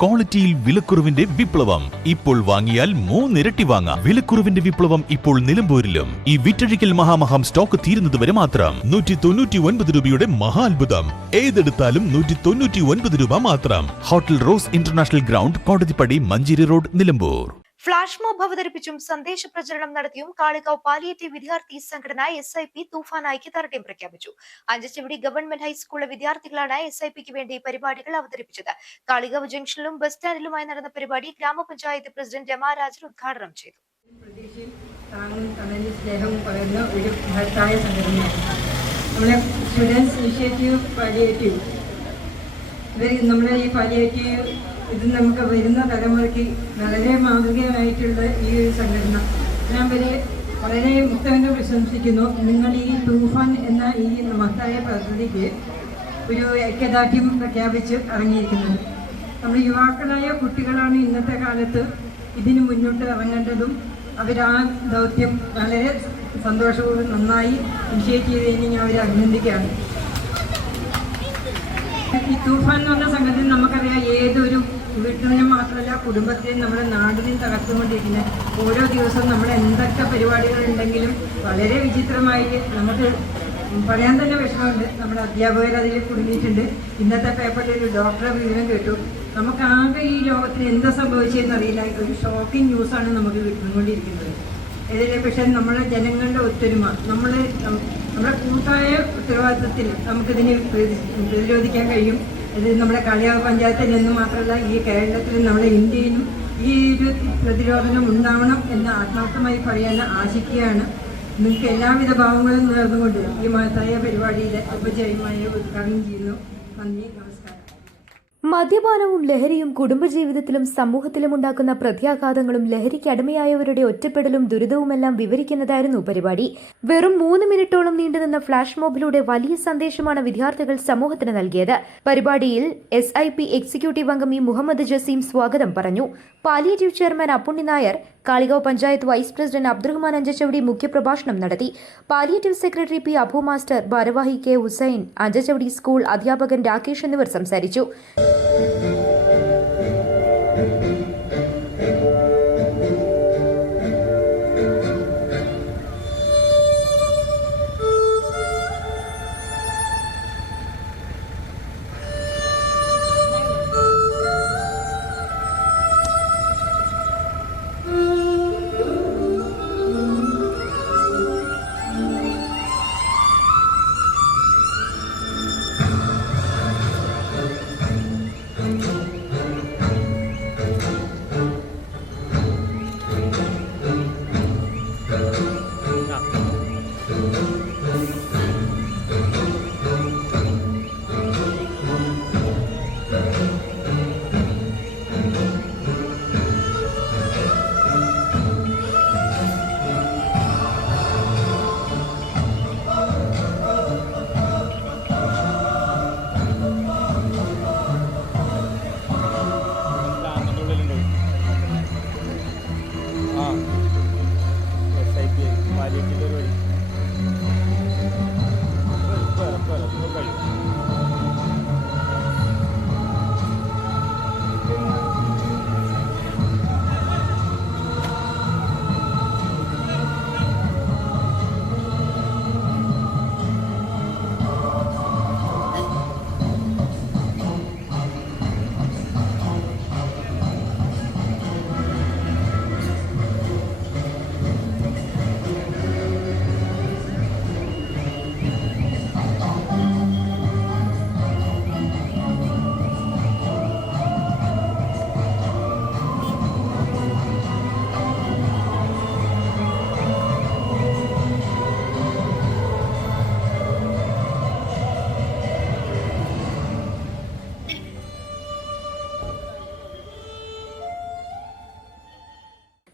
ക്വാളിറ്റിയിൽ വിലക്കുറവിന്റെ വിപ്ലവം. ഇപ്പോൾ വാങ്ങിയാൽ 3 ഇരട്ടി വാങ്ങാം. വിലക്കുറവിന്റെ വിപ്ലവം ഇപ്പോൾ നിലമ്പൂരിലും. ഈ വിറ്റഴിക്കൽ മഹാമഹം സ്റ്റോക്ക് തീരുന്നതുവരെ മാത്രം. 199 രൂപയുടെ മഹാത്ഭുതം. ഏതെടുത്താലും 199 രൂപ മാത്രം. Hotel Rose International ground, Kodathippadi, Manjeri road, Nilambur. Flash mob അവതരിപ്പിച്ചും സന്ദേശ പ്രചരണം നടത്തിയും കാളികാവ് പാലിയേറ്റീവ് വിദ്യാർത്ഥി സംഘടന SIP തൂഫാൻ ഐക്യദാർഢ്യം പ്രഖ്യാപിച്ചു. അഞ്ചച്ചവിടി ഗവൺമെന്റ് ഹൈസ്കൂളിലെ വിദ്യാർത്ഥികളാണ് SIPക്ക് വേണ്ടി പരിപാടികൾ അവതരിപ്പിച്ചത്. കാളികാവ് ജംഗ്ഷനിലും ബസ് സ്റ്റാൻഡിലുമായി നടന്ന പരിപാടി ഗ്രാമപഞ്ചായത്ത് പ്രസിഡന്റ് രമാ രാജൻ ഉദ്ഘാടനം ചെയ്തു. ഇത് നമുക്ക് വരുന്ന തലമുറയ്ക്ക് വളരെ മാതൃകയായിട്ടുള്ള ഈ ഒരു സംഘടന ഞാൻ വളരെ മുക്തമായി പ്രശംസിക്കുന്നു. നിങ്ങൾ ഈ തൂഫാൻ എന്ന ഈ മഹത്തായ പദ്ധതിക്ക് ഒരു ഐക്യദാർഢ്യം പ്രഖ്യാപിച്ച് ഇറങ്ങിയിരിക്കുന്നത്. നമ്മൾ യുവാക്കളായ കുട്ടികളാണ് ഇന്നത്തെ കാലത്ത് ഇതിന് മുന്നോട്ട് ഇറങ്ങേണ്ടതും അവരാ ദൗത്യം വളരെ സന്തോഷപൂർവ്വം നന്നായി ഇനിഷ്യേറ്റ് ചെയ്തതിന് ഞാൻ അവരെ അഭിനന്ദിക്കുകയാണ്. ഈ തൂഫാൻ എന്ന് പറഞ്ഞ സംഘടന നമുക്കറിയാം, ഏതൊരു വീട്ടിലും മാത്രമല്ല കുടുംബത്തെയും നമ്മുടെ നാടിനെയും തകർത്തുകൊണ്ടിരിക്കുന്ന ഓരോ ദിവസവും നമ്മൾ എന്തൊക്കെ പരിപാടികളുണ്ടെങ്കിലും വളരെ വിചിത്രമായിട്ട് നമുക്ക് പറയാൻ തന്നെ വിഷമമുണ്ട്. നമ്മുടെ അധ്യാപകർ അതിൽ കുടുങ്ങിയിട്ടുണ്ട്. ഇന്നത്തെ പേപ്പറിൽ ഒരു ഡോക്ടറെ വിവരം കേട്ടു. നമുക്കാകെ ഈ ലോകത്തിന് എന്താ സംഭവിച്ചതെന്നറിയില്ല. ഒരു ഷോക്കിംഗ് ന്യൂസാണ് നമുക്ക് കിട്ടുകൊണ്ടിരിക്കുന്നത്. പക്ഷേ നമ്മുടെ ജനങ്ങളുടെ ഒത്തൊരുമ, നമ്മുടെ കൂട്ടായ ഉത്തരവാദിത്വത്തിൽ നമുക്കിതിനെ പ്രതിരോധിക്കാൻ കഴിയും. ഇത് നമ്മുടെ കാളികാവ് പഞ്ചായത്തിൽ നിന്ന് മാത്രമല്ല, ഈ കേരളത്തിലും നമ്മുടെ ഇന്ത്യയിലും ഈ ഒരു പ്രതിരോധനം ഉണ്ടാവണം എന്ന് ആത്മാർത്ഥമായി പറയാൻ ആശിക്കുകയാണ്. നിങ്ങൾക്ക് എല്ലാവിധ ഭാവങ്ങളും നേർന്നുകൊണ്ട് ഈ മഹത്തായ പരിപാടിയുടെ ഔപചാരികമായി ഉദ്ഘാടനം ചെയ്യുന്നു. നന്ദി, നമസ്കാരം. മദ്യപാനവും ലഹരിയും കുടുംബജീവിതത്തിലും സമൂഹത്തിലും ഉണ്ടാക്കുന്ന പ്രത്യാഘാതങ്ങളും ലഹരിക്ക് അടിമയായവരുടെ ഒറ്റപ്പെടലും ദുരിതവുമെല്ലാം വിവരിക്കുന്നതായിരുന്നു പരിപാടി. വെറും 3 മിനിറ്റോളം നീണ്ടുനിന്ന ഫ്ലാഷ് മോബിലൂടെ വലിയ സന്ദേശമാണ് വിദ്യാർത്ഥികൾ സമൂഹത്തിന് നൽകിയത്. പരിപാടിയിൽ SIP എക്സിക്യൂട്ടീവ് അംഗം മുഹമ്മദ് ജസീം സ്വാഗതം പറഞ്ഞു. Palliative chairman Appunni Nair, Kalikavu panchayat vice president Abdurahman Anchachavadi മുഖ്യപ്രഭാഷണം നടത്തി. Palliative secretary P. Abu master, ഭാരവാഹി K. ഹുസൈൻ, അഞ്ചച്ചവടി സ്കൂൾ അധ്യാപകൻ രാകേഷ് എന്നിവർ സംസാരിച്ചു.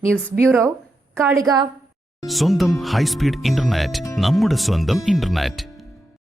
News bureau, Kalikavu. സ്വന്തം ഹൈസ്പീഡ് ഇന്റർനെറ്റ്, നമ്മുടെ സ്വന്തം ഇന്റർനെറ്റ്.